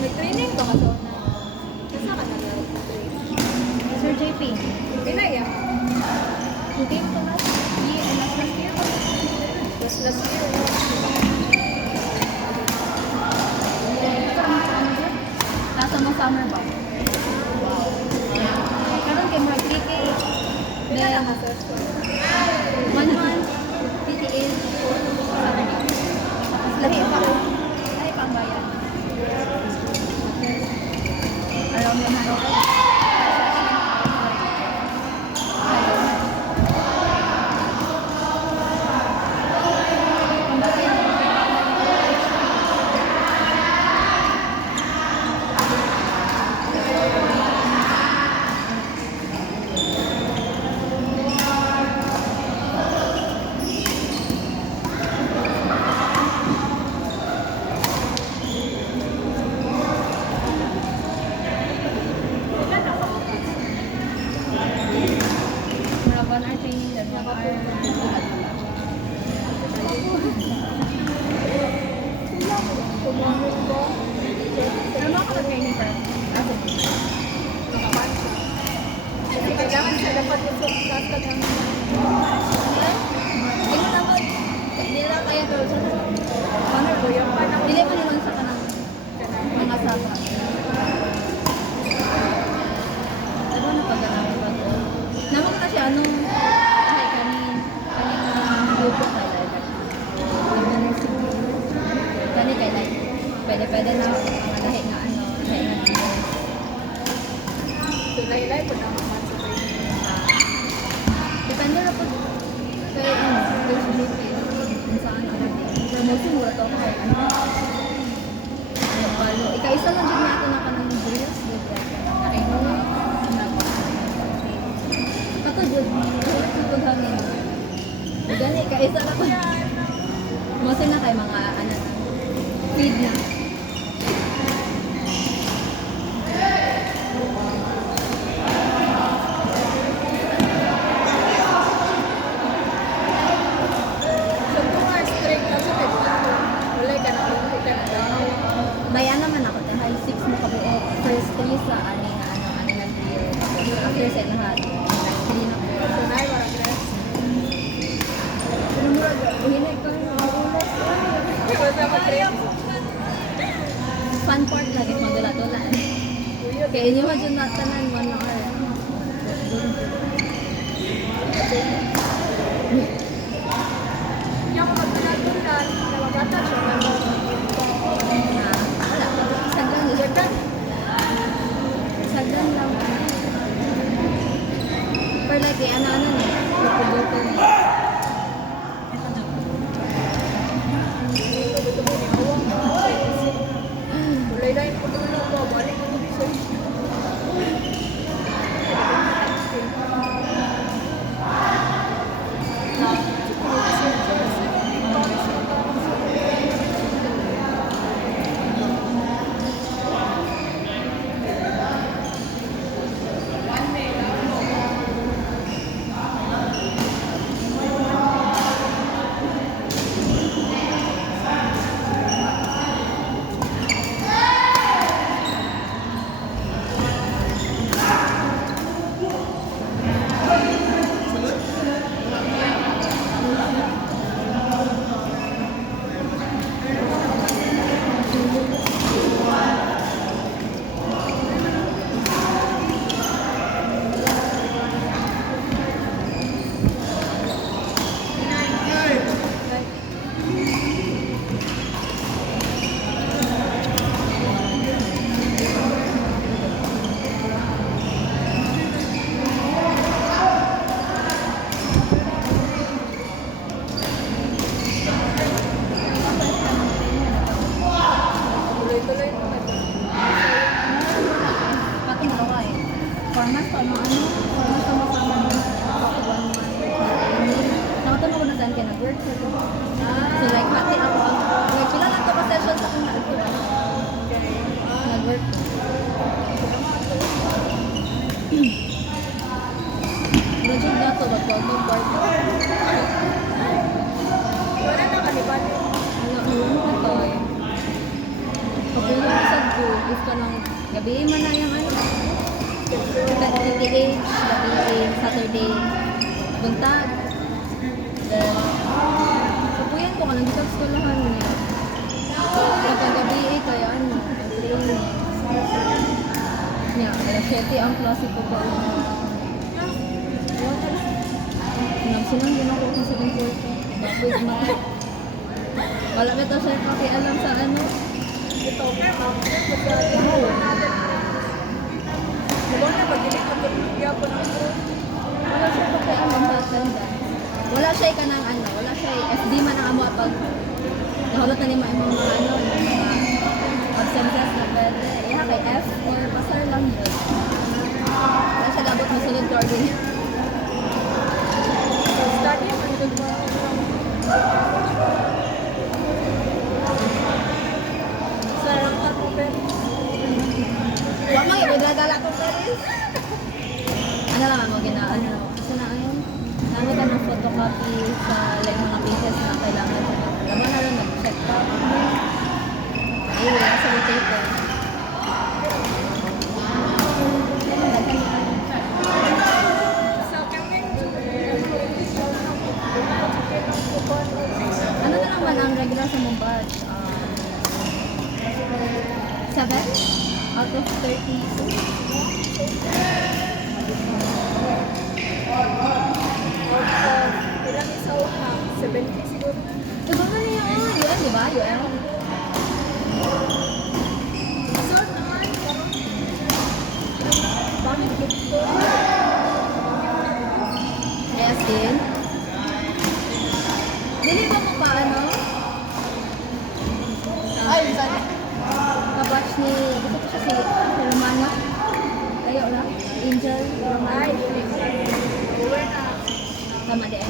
May training ba ka to na? Kasa ka na Sir JP. Pinaya. Hindi ko na. Hindi, last year. Last year. Nasa mo summer ba? Karon kay mo 3K. Pila Then, na ka sir? 1 month, PTA, Saturday. Tapos lahi pa. Lahi pang bayan. Around 100. Mura 1 hour training, then 1 hour buhat. Tumawag ko. Pero mga ka-training pa. Ako. Kasi kailangan siya dapat yung sukat ng Hindi mo naman. Hindi na kaya pero sa honor ko yung panang Dili mo naman sa kanang mga sasa. Ano na pag-anaw ba to? Naman kasi anong ay kanin grupo talaga. Kani kay like pwede na ang lahi nga ano, lahi nga numbers. tulay-lay po na maman sa training. Depende na po kay ano, kay GP kung saan ano. Promotion mo to kay ano. Palo, ikaisa lang din nato na kanang drills with that. Ay no. Kato jud, tutod hangin. Gani kaisa na ko. Mostly na kay mga ano feed na. So, kung nga straight ka sa pagkakas, wala ka na kung ka na gano'n. Bayan naman ako dahil 6 mo kabuo. First 3 sa ani nga ani nga drill. Tapos after sa lahat, last 3 na po. So, na yung marag rest. Pero mura hinay ko rin ang ulos. Basta mag-rest. Fun part lagi magdula-dula. Kaya inyo mo dyan natanan 1 hour. Yung mga pinatulan, na magata siya. Wala. Sagdan lang. Sagdan. Sagdan lang. Pero lagi ano-ano ni. Lupo-lupo ni. Tulay-lay po doon ako. Balik ko dito sa mag-practice ka ng gabi man na yung ano. PTH, gabi, Saturday, buntag. Then, kapuyan ko ka nang dito sa skolahan niya. Kapag gabi kaya ano, training. Niya, alas 7 ang klase ko ba? Sinang ginako ko sa 7:40. Baboy mata. Wala ka to siya pakialam sa ano. Ito, kaya mag-aaral. Diba na, mag-ilig na pag-ibigyan ko ng group. Wala siya pakialam sa attendance. Wala siya kanang ano, wala siya FD man ang amo pag nahulot na ni mga ano, mga absences na pwede. Iha kay F or pasar lang yun. Wala siya gabot masulod ko order. Study, mag-ilig mo. Sarang ka po, pero. Huwag mo, ibigladala ko Paris. Ano lang mo, ano, kasi na ayun. Namo ka ng photocopy sa like mga pieces na kailangan. Laman na lang nag-check pa. Ayun, wala sa paper. Sa kaming, Ano na naman ang regular sa mong batch? 7 out of 32. ilang isa o ha? 70 siguro. Diba nga niya yun, di ba? UL? Sort naman. Bakit gusto? Yes, din. Dili ba mo pa ano? Ay, sana. Kabatch ni, gusto ko siya si Romano. Ayaw na. Angel, Romano. Ay, lower na. Tama din.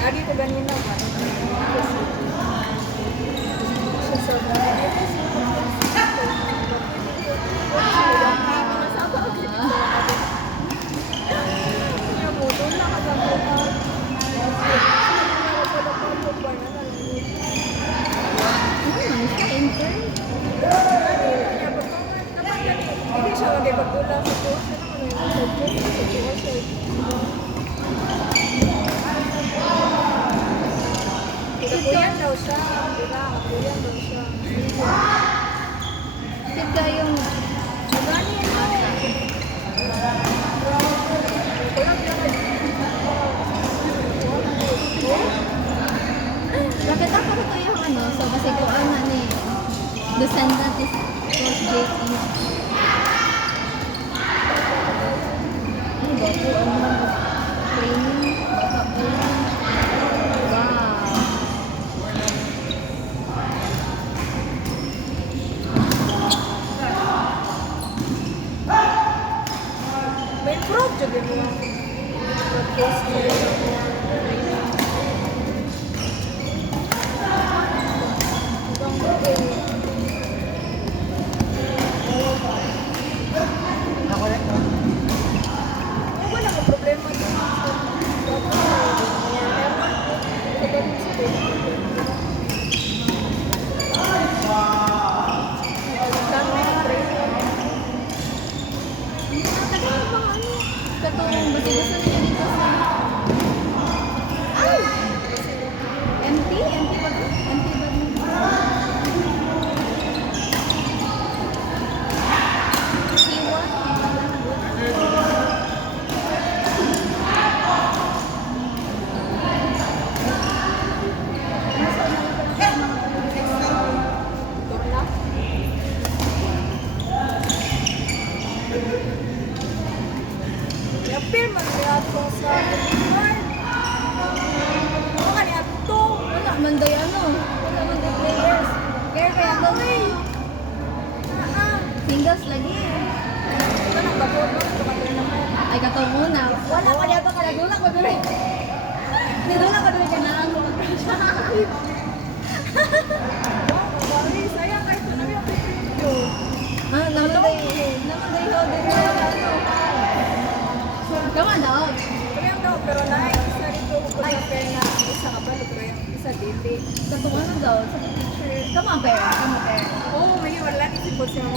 Lagi ko ganina ba? Siya sa Kuyan daw siya. Kuyan daw siya. Tigda yung Gani na. bakit ako ito yung ano, so kasi ko ano ni descendant is Coach JP. Ano ba po, ano, training, baka po yan. Wow. May prod dyan din mo. Prod-post ko. Wala ka problema dun. Katong basa-basa na yan dito sa... Ay! MT? MT ba ito? MT ba ito? C1? ato muna. Wala ko dito ka nagulak ko dito. Nidulak ko dito ka na ako mag-crush. Sorry, sayang kahit ano yung picture. Ah, naman day ho din mo ano. Come on, dog. Kaya daw, pero isa rito ko sa pena. Isa ka ba, pero yung isa dili. Sa ano daw, sa picture. Come on, parents. Come on, parents. Oo, may wala ni si Boss yung